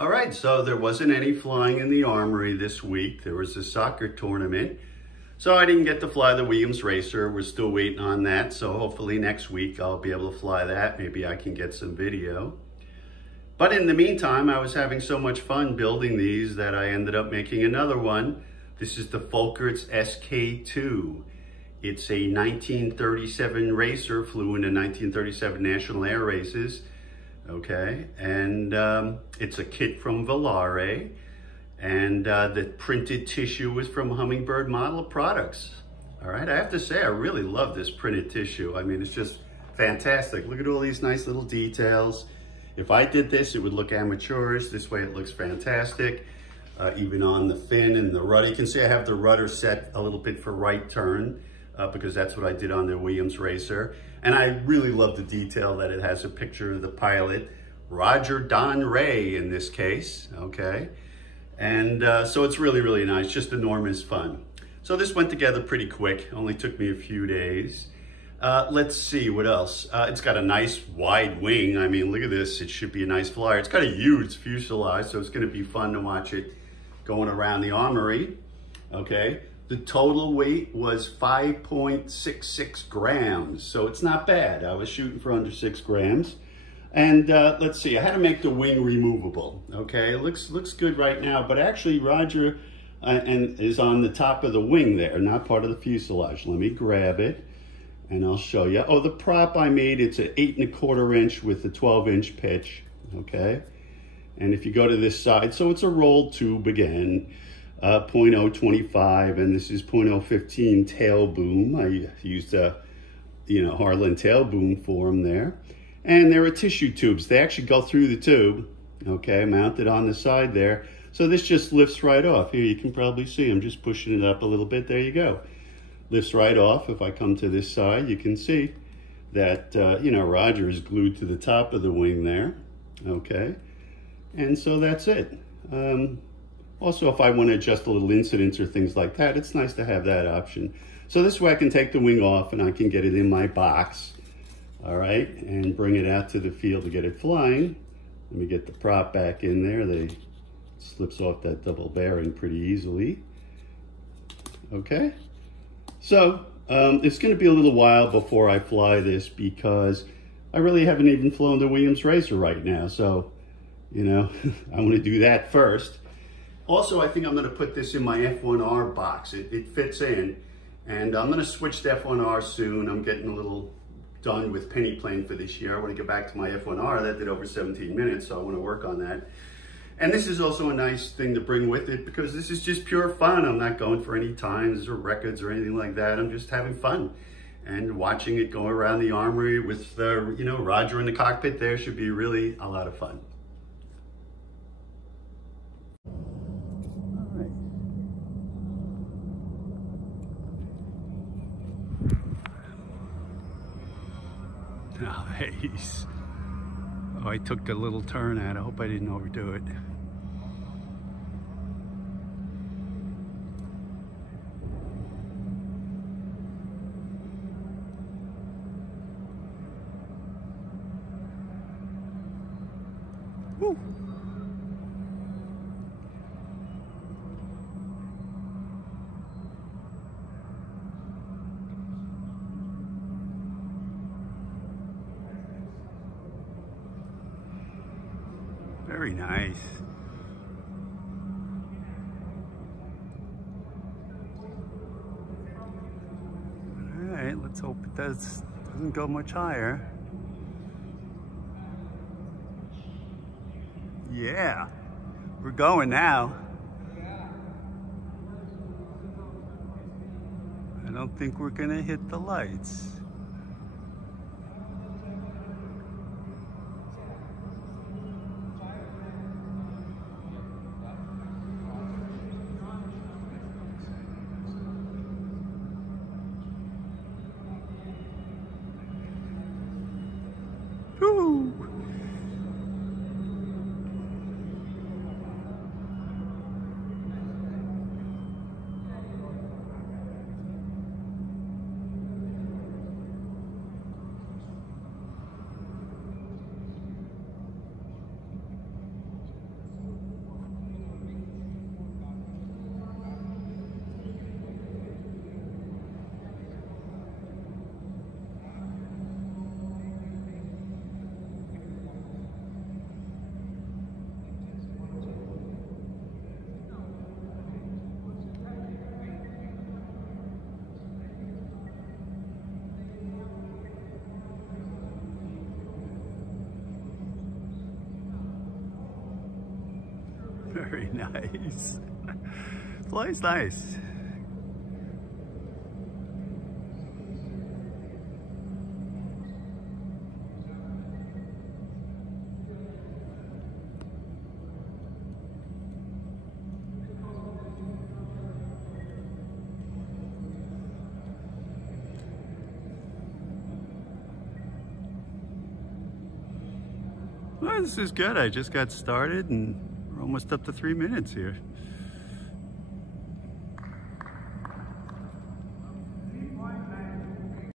All right, so there wasn't any flying in the Armory this week. There was a soccer tournament. So I didn't get to fly the Williams Racer. We're still waiting on that. So hopefully next week I'll be able to fly that. Maybe I can get some video. But in the meantime, I was having so much fun building these that I ended up making another one. This is the Folkerts SK2. It's a 1937 racer, flew in the 1937 National Air Races. Okay, and it's a kit from Volare, and the printed tissue is from Hummingbird Model Products. All right, I have to say I really love this printed tissue. I mean, it's just fantastic. Look at all these nice little details. If I did this, it would look amateurish. This way it looks fantastic. Even on the fin and the rudder. You can see I have the rudder set a little bit for right turn because that's what I did on the Williams Racer. And I really love the detail that it has a picture of the pilot, Roger Don Ray in this case, okay? And so it's really, really nice, just enormous fun. So this went together pretty quick, only took me a few days. Let's see, what else? It's got a nice wide wing. I mean, look at this, it should be a nice flyer. It's got a huge fuselage, so it's gonna be fun to watch it going around the Armory, okay? The total weight was 5.66 grams, so it's not bad. I was shooting for under 6 grams. And let's see, I had to make the wing removable, okay? It looks good right now, but actually Roger is on the top of the wing there, not part of the fuselage. Let me grab it and I'll show you. Oh, the prop I made, it's an 8 1/4 inch with a 12-inch pitch, okay? And if you go to this side, so it's a rolled tube again. 0.025, and this is 0.015 tail boom. I used a, Harlan tail boom for them there. And there are tissue tubes. They actually go through the tube, okay, mounted on the side there. So this just lifts right off. Here, you can probably see, I'm just pushing it up a little bit. There you go. Lifts right off. If I come to this side, you can see that, Roger is glued to the top of the wing there, okay. And so that's it. Also, if I want to adjust a little incidence or things like that, it's nice to have that option. So this way I can take the wing off and I can get it in my box, all right, and bring it out to the field to get it flying. Let me get the prop back in there. They slips off that double bearing pretty easily. Okay, so it's going to be a little while before I fly this because I really haven't even flown the Williams Racer right now. So, I want to do that first. Also, I think I'm going to put this in my F1R box. It fits in, and I'm going to switch to F1R soon. I'm getting a little done with penny plane for this year. I want to get back to my F1R. That did over 17 minutes, so I want to work on that. And this is also a nice thing to bring with it because this is just pure fun. I'm not going for any times or records or anything like that. I'm just having fun. And watching it go around the Armory with, Roger in the cockpit there should be really a lot of fun. Nice. Oh, I took a little turn at it. I hope I didn't overdo it. Woo. Very nice. All right, let's hope it doesn't go much higher. Yeah, we're going now. I don't think we're gonna hit the lights. Woo! Very nice. Flies nice. Well, this is good. I just got started and we're almost up to 3 minutes here.